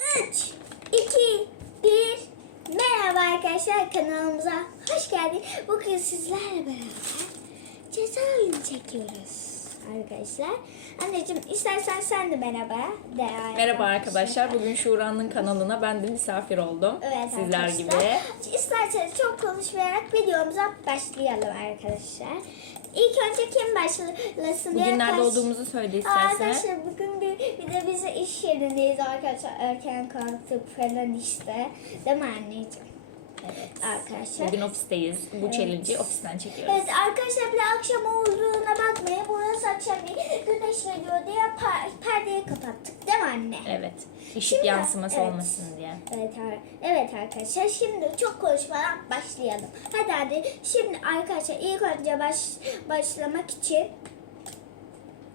3, 2, 1. Merhaba arkadaşlar kanalımıza hoş geldiniz. Bugün sizlerle beraber ceza oyunu çekiyoruz arkadaşlar. Anneciğim istersen sen de merhaba de Merhaba arkadaşlar. Bugün Şura'nın kanalına ben de misafir oldum. Evet Sizler arkadaşlar. gibi. İsterseniz çok konuşmayarak videomuza başlayalım arkadaşlar. İlk önce kim başlasın Bugün nerede kaç- olduğumuzu söyle istersen. Arkadaşlar bugün bir, bir de biz iş yerindeyiz arkadaşlar. Erken kalktık falan işte. Değil mi anneciğim? Evet. Arkadaşlar. Bugün ofisteyiz. Bu challenge'ı ofisten çekiyoruz. Evet arkadaşlar bir de akşam olduğuna bakmayın. Burası akşam değil. Güneş geliyor diye per- perdeyi kapattık. Değil mi anne? Evet. Işık Şimdi- yansıması evet. olmasın diye. Evet, evet arkadaşlar şimdi çok konuşmadan başlayalım. Hadi hadi şimdi arkadaşlar ilk önce baş, başlamak için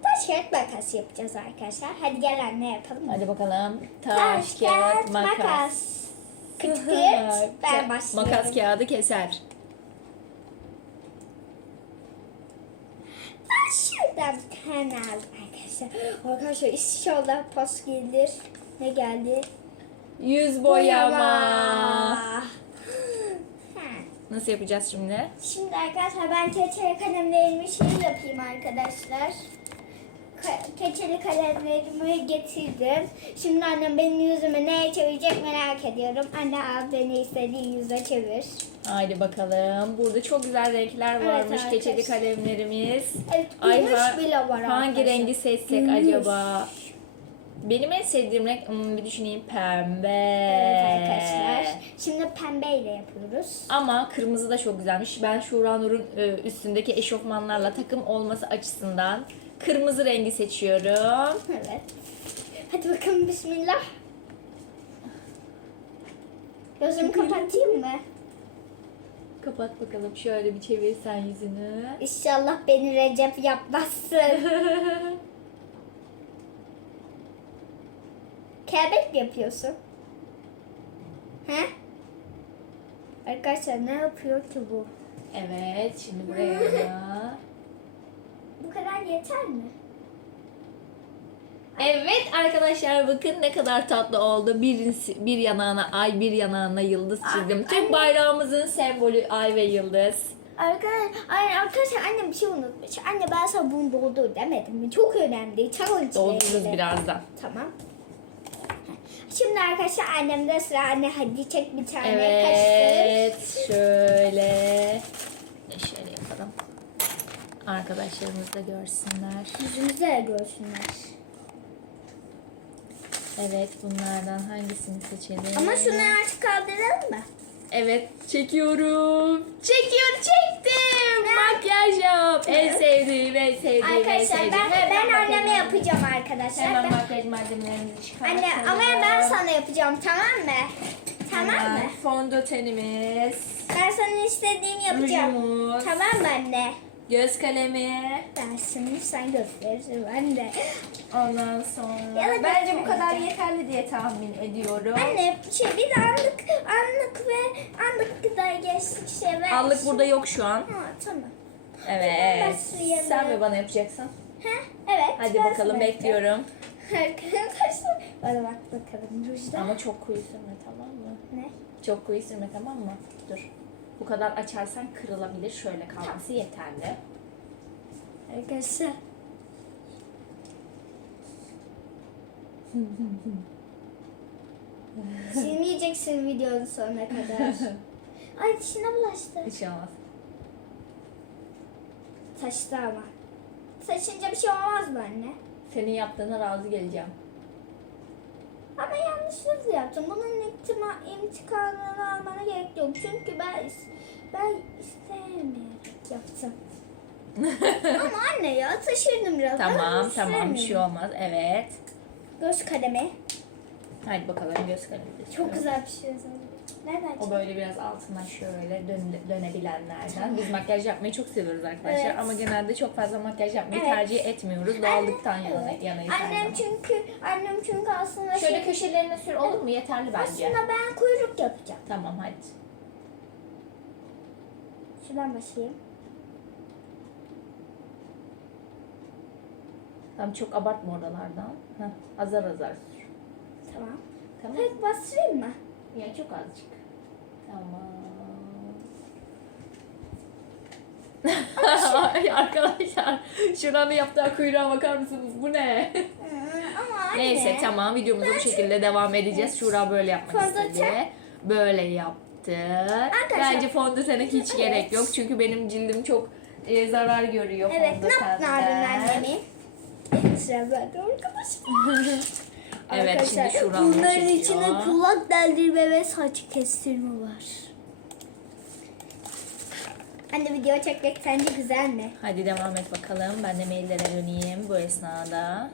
taş kağıt makas yapacağız arkadaşlar. Hadi gel anne yapalım. Hadi bakalım. Taş, kağıt, makas. Kıt kıt ben başlıyorum. Makas kağıdı keser. Ben şuradan bir tane aldım arkadaşlar. Arkadaşlar inşallah pas gelir. Ne geldi? Yüz boyama. Ha. Nasıl yapacağız şimdi? Şimdi arkadaşlar ben keçeli kalemlerimi şey yapayım arkadaşlar. Keçeli kalemlerimi getirdim. Şimdi annem benim yüzümü neye çevirecek merak ediyorum. Anne al beni istediğin yüze çevir. Haydi bakalım. Burada çok güzel renkler Evet varmış. arkadaşlar. Keçeli kalemlerimiz. Evet, Ay, gümüş ha- bile var Hangi arkadaşlar. rengi seçsek Gümüş. acaba? Benim en sevdiğim renk hmm, bir düşüneyim pembe. Evet arkadaşlar. Şimdi pembeyle yapıyoruz. Ama kırmızı da çok güzelmiş. Ben Şura Nur'un e, üstündeki eşofmanlarla takım olması açısından kırmızı rengi seçiyorum. Evet. Hadi bakalım bismillah. Gözümü kapatayım mı? Kapat bakalım şöyle bir çevirsen yüzünü. İnşallah beni Recep yapmazsın. Kelebek mi yapıyorsun? He? Arkadaşlar ne yapıyor ki bu? evet şimdi buraya. Bu kadar yeter mi? Evet arkadaşlar bakın ne kadar tatlı oldu. Bir, bir yanağına ay bir yanağına yıldız çizdim. Ay, Türk anne. bayrağımızın sembolü ay ve yıldız. Arkadaşlar, arkadaşlar annem bir şey unutmuş. Anne ben sana bunu doldur demedim mi? Çok önemli. Challenge Doldururuz birazdan. Tamam. Şimdi arkadaşlar annemde sıra anne hadi çek bir tane. Evet şöyle şöyle yapalım. Arkadaşlarımız da görsünler. Yüzümüzü de görsünler. Evet bunlardan hangisini seçelim? Ama şunları artık kaldıralım mı? Evet çekiyorum. Çekiyorum çektim. Makyaj yap. En sevdiğim en sevdiğim en Arkadaşlar sevdiğim. ben, Hemen ben anneme yapacağım arkadaşlar. Hemen Ben- makyaj malzemelerimizi çıkartalım. anne ama ben sana yapacağım tamam mı? Tamam Hemen mı? Fondötenimiz. Ben sana istediğimi yapacağım. Rujumuz. Tamam mı anne? Göz kalemi. Ben şimdi sen gösterirsin anne. Ondan sonra. Ya da Bence bu göstereceğim. kadar yeterli diye tahmin ediyorum. Anne şey bir de anlık anlık ve anlık gıda geçtik şey ver. Allık burada yok şu an. Ha tamam. Evet. Başlayalım. Sen mi bana yapacaksın? Ha evet. Hadi ben bakalım sana bekliyorum. Arkadaşlar bana bak bakalım rujda. Ama çok koyu sürme tamam mı? Ne? Çok koyu sürme tamam mı? Dur. Bu kadar açarsan kırılabilir. Şöyle kalması yeterli. Arkadaşlar. Silmeyeceksin videonun sonuna kadar. Ay dişine bulaştı. Hiç şey olmaz. Taştı ama. Saçınca bir şey olmaz mı anne? Senin yaptığına razı geleceğim. Ama yanlışlıkla yaptım. Bunun intikamını almana gerek yok. Çünkü ben ben istemeyerek yaptım. Ama anne ya taşırdım biraz. Tamam tamam bir şey olmaz. Evet. Göz kalemi. Hadi bakalım göz kalemi Çok güzel bir şey. Nereden O böyle biraz altından şöyle dön, dönebilenlerden. Biz makyaj yapmayı çok seviyoruz arkadaşlar Evet. ama genelde çok fazla makyaj yapmayı Evet. tercih etmiyoruz. Doğallıktan yana, Evet. yanayız her Annem zaman. çünkü annem çünkü aslında Şöyle şey, köşelerine sür olur mu? Yeterli bence. aslında ben kuyruk yapacağım. Tamam hadi. Şuradan başlayayım. Tamam çok abartma oralardan. Heh, azar azar sür. Tamam. Tamam. Pek bastırayım mı? Ya çok azıcık. Tamam. Ay arkadaşlar şuranın yaptığı kuyruğa bakar mısınız? Bu ne? ama anne. Neyse tamam videomuza bu şekilde devam edeceğiz. Şura böyle yapmak Fondöten. istedi. Böyle yaptı. Bence fondötene hiç Evet. gerek yok. Çünkü benim cildim çok e, zarar görüyor Evet, ne fondötenden. yaptın annemin? Sıra arkadaşlar. Evet şimdi Arkadaşlar, şuramda Bunların çekiyor. içinde kulak deldirme ve saç kestirme var. Anne video çekmek sence güzel mi? Hadi devam et bakalım. Ben de maillere döneyim bu esnada.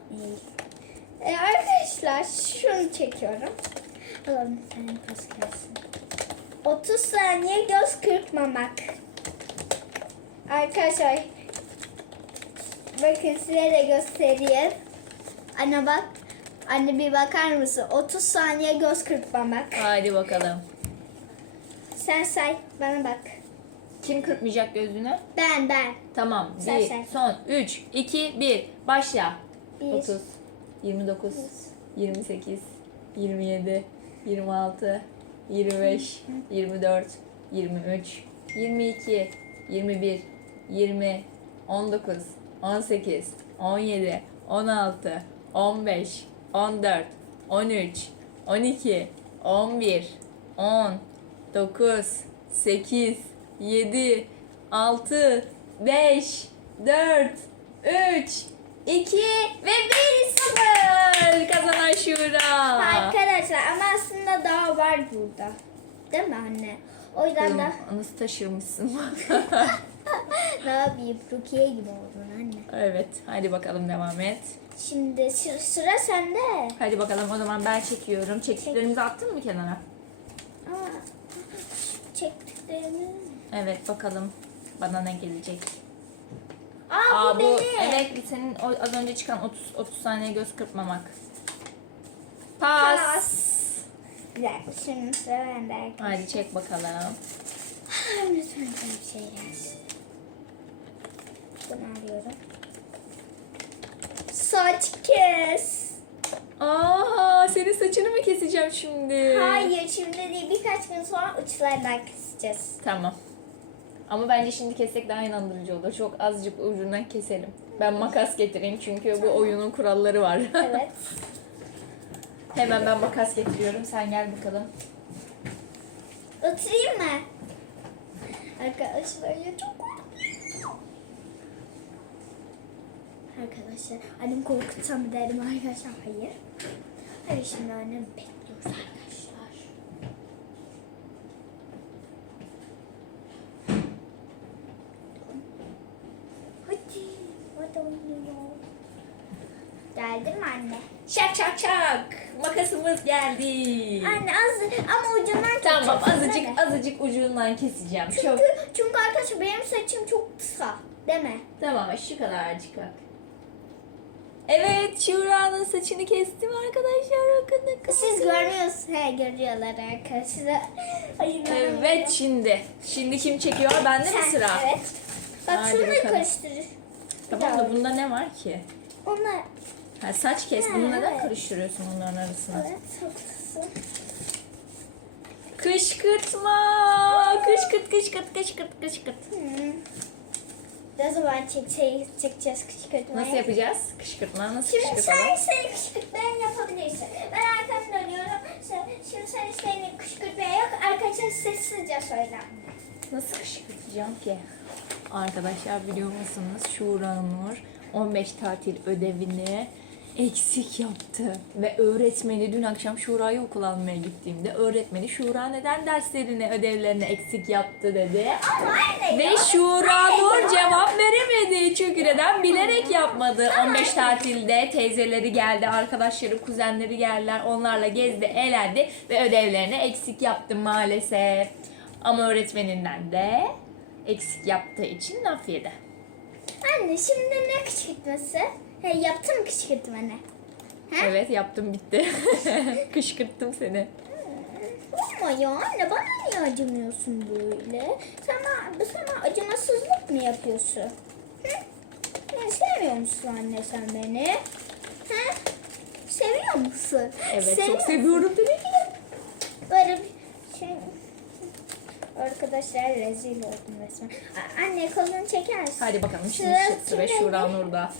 Ee, arkadaşlar şunu çekiyorum. Alalım sen göz gelsin. 30 saniye göz kırpmamak. Arkadaşlar bakın size de göstereyim. Anne bak. Anne bir bakar mısın? 30 saniye göz kırpmamak. Hadi bakalım. Sen say bana bak. Kim kırpmayacak gözünü? Ben ben. Tamam. Say, Bir, say. son. 3, 2, 1. Başla. Bir. 30, 29, 28, 27, 26, 25, 24, 23, 22, 21, 20, 19, 18, 17, 16, 15, 14, 13, 12, 11, 10, 9, 8, 7, 6, 5, 4, 3, 2 ve 1 0 kazanan Şura. Arkadaşlar ama aslında daha var burada. Değil mi anne? O yüzden de Anısı taşırmışsın. ne yapayım? Rukiye gibi oldun anne. evet hadi bakalım devam et. Şimdi sı- sıra sende. Hadi bakalım o zaman ben çekiyorum. Çektiklerimizi attın mı kenara? Ama çektiklerimi... Evet bakalım bana ne gelecek. Aa, Aa bu, bu benim. evet senin az önce çıkan 30 30 saniye göz kırpmamak. Pas. Pas. Dakika şimdi sıra bende. Hadi çek bakalım. Bunu arıyorum. Saç kes. Aa senin saçını mı keseceğim şimdi? Hayır şimdi değil birkaç gün sonra uçlardan keseceğiz. Tamam. Ama bence şimdi kessek daha inandırıcı olur. Çok azıcık ucundan keselim. Ben makas getireyim çünkü bu oyunun kuralları var. Evet. Hemen ben makas getiriyorum. Sen gel bakalım. Oturayım mı? Arkadaşlar ya çok Arkadaşlar annem korkutsam mı derim arkadaşlar hayır. Hayır şimdi annem bekliyoruz arkadaşlar. Hadi. Hadi oynuyor. Geldin mi anne? Şak şak şak. Makasımız geldi. Anne az ama ucundan Tamam tutacaksın, azıcık değil mi? azıcık ucundan keseceğim. Çünkü, Çok. çünkü arkadaşlar benim saçım çok kısa. Değil mi? Tamam şu kadarcık bak. Evet Şura'nın saçını kestim arkadaşlar. Bakın kadar Siz güzel. görüyorsunuz. He görüyorlar arkadaşlar. Hayır, Evet şimdi. Şimdi kim çekiyor? Bende mi sıra? Evet. Bak Hadi şunu bakalım. karıştır. Tamam da bunda ne var ki? Onlar Ha, saç kes. Ha, Bunu neden evet. karıştırıyorsun onların arasına? evet haklısın. Kışkırtma. Kışkırt kışkırt kışkırt kışkırt. Hmm. Ne zaman şey, çekeceğiz kışkırtmayı? Nasıl yapacağız? Kışkırtma nasıl Şimdi kışkırtalım? sen istediğin kışkırtmayı yapabilirsin. Ben arkamı dönüyorum. Şimdi sen istediğin kışkırtmaya yok. Arkadaşlar sessizce söyle. Nasıl kışkırtacağım ki? Arkadaşlar biliyor musunuz? Şura Nur 15 tatil ödevini eksik yaptı. Ve öğretmeni dün akşam Şura'yı okul almaya gittiğimde öğretmeni Şura neden derslerini ödevlerini eksik yaptı dedi. Ve. Şura Nur cevap veremedi. Çünkü neden? Bilerek yapmadı. 15 tatilde teyzeleri geldi, arkadaşları, kuzenleri geldiler. Onlarla gezdi, eğlendi ve ödevlerini eksik yaptı maalesef. Ama öğretmeninden de eksik yaptığı için laf yedi. Anne şimdi ne kışkırtması? He, yaptın mı kışkırtmanı? He? Evet yaptım bitti. Kışkırttım seni. Ama ya anne bana niye acımıyorsun böyle? Sana, sana acımasızlık mı yapıyorsun? Hı? Beni sevmiyor musun anne sen beni? Hı? Seviyor musun? Evet seviyor çok musun? seviyorum dedi ki. Böyle şey... Arkadaşlar rezil oldum resmen. Anne kolunu çeker misin? Hadi bakalım şimdi sıra, sıra Şura Nur'da.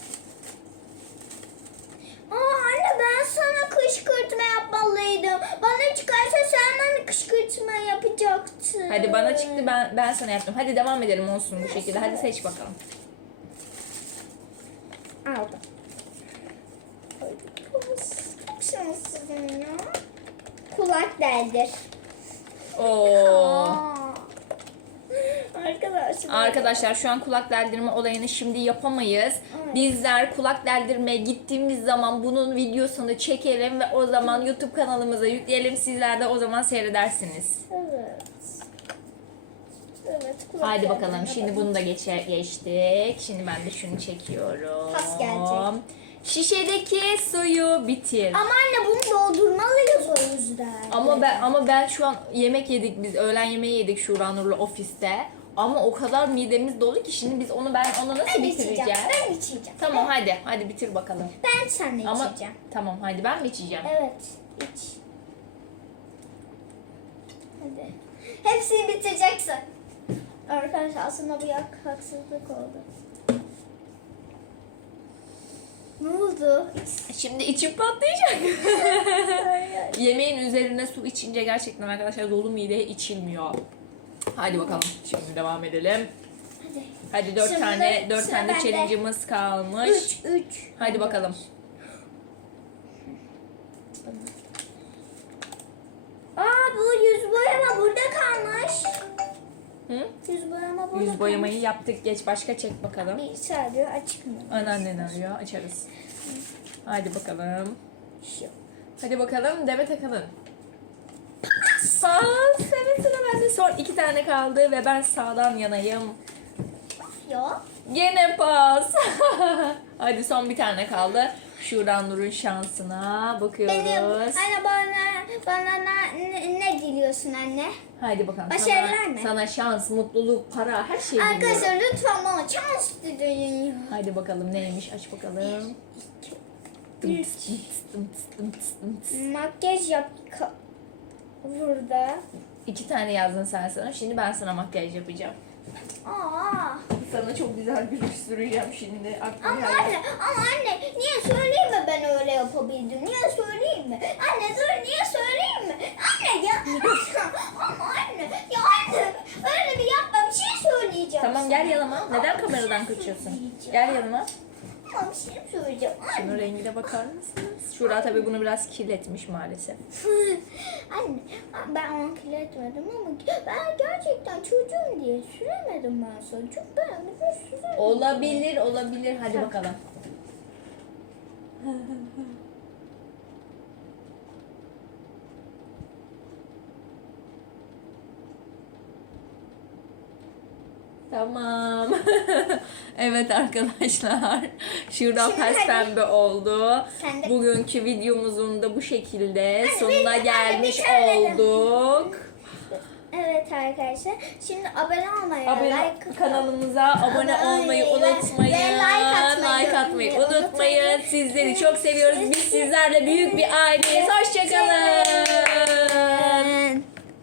Ben ben sana yaptım. Hadi devam edelim olsun bu şekilde. Hadi seç bakalım. Aldım. Çok şanslısın ya. Kulak deldir. Oo. Arkadaşlar. Arkadaşlar şu an kulak deldirme olayını şimdi yapamayız. Bizler kulak deldirmeye gittiğimiz zaman bunun videosunu çekelim ve o zaman YouTube kanalımıza yükleyelim. Sizler de o zaman seyredersiniz. Evet. Evet. kulak Haydi bakalım. Şimdi bunu da geçe, geçtik. Şimdi ben de şunu çekiyorum. Pas gelecek. Şişedeki suyu bitir. Ama anne bunu doldurmalıyız o yüzden. Ama ben ama ben şu an yemek yedik biz öğlen yemeği yedik Şura Nur'la ofiste. Ama o kadar midemiz dolu ki şimdi biz onu ben onu nasıl ben bitireceğiz? içeceğim. Ben içeceğim. Tamam hadi hadi bitir bakalım. Ben seninle Ama içeceğim. tamam hadi ben mi içeceğim? Evet. iç. Hadi. Hepsini bitireceksin. Arkadaşlar aslında bu yak haksızlık oldu. Ne oldu? Şimdi içim patlayacak. Yemeğin üzerine su içince gerçekten arkadaşlar dolu mideye içilmiyor. Hadi bakalım şimdi devam edelim. Hadi. Hadi dört Şimdi tane dört sıra tane de bende. challenge'ımız kalmış. Üç, üç. Hadi bakalım. Aa bu yüz boyama burada kalmış. Hı? Yüz boyama burada Yüz boyamayı yaptık. Geç başka çek bakalım. kalmış. Bir sadece açmıyor. Anneannen arıyor. Açarız. Hadi bakalım. Şu. Hadi bakalım deve takalım. Pas. Evet sıra bende. Son iki tane kaldı ve ben sağdan yanayım. Yok. Gene pas. Hadi son bir tane kaldı. Şuradan Nur'un şansına bakıyoruz. Benim anne bana bana ne, ne, diliyorsun anne? Hadi bakalım. Başarılar sana, mı? Sana şans, mutluluk, para her şey diliyorum. Arkadaşlar lütfen bana şans dileyin. Hadi bakalım neymiş aç bakalım. Üç. Makyaj yap burada. İki tane yazdın sen sana. Şimdi ben sana makyaj yapacağım. Aa. Sana çok güzel bir ruj süreceğim şimdi. Aklıma Ama geldi. anne, ama anne niye söyleyeyim mi ben öyle yapabildim? Niye söyleyeyim mi? Anne dur niye söyleyeyim mi? Anne ya. ama anne ya anne öyle bir yapma bir şey söyleyeceğim. Tamam gel yanıma. Neden kameradan kaçıyorsun? Gel yanıma. Ama bir şey söyleyeceğim. Şunun rengine bakar mısınız? Şura tabii bunu biraz kirletmiş maalesef. Anne ben onu kirletmedim ama ben gerçekten çocuğum diye süremedim ben sana. Çünkü ben şey süremedim. Olabilir, olabilir. Hadi bakalım. Tamam. evet arkadaşlar. Şurada Şimdi pembe oldu. Sen de- Bugünkü videomuzun da bu şekilde sonuna hadi gelmiş de. olduk. Evet arkadaşlar. Şimdi abone olmayı, Abone, like kanalımıza abone Abone olmayı ve- unutmayın. ve like atmayı Like atmayı unutmayın. unutmayın. Sizleri çok seviyoruz. Biz sizlerle büyük bir aileyiz. Hoşçakalın.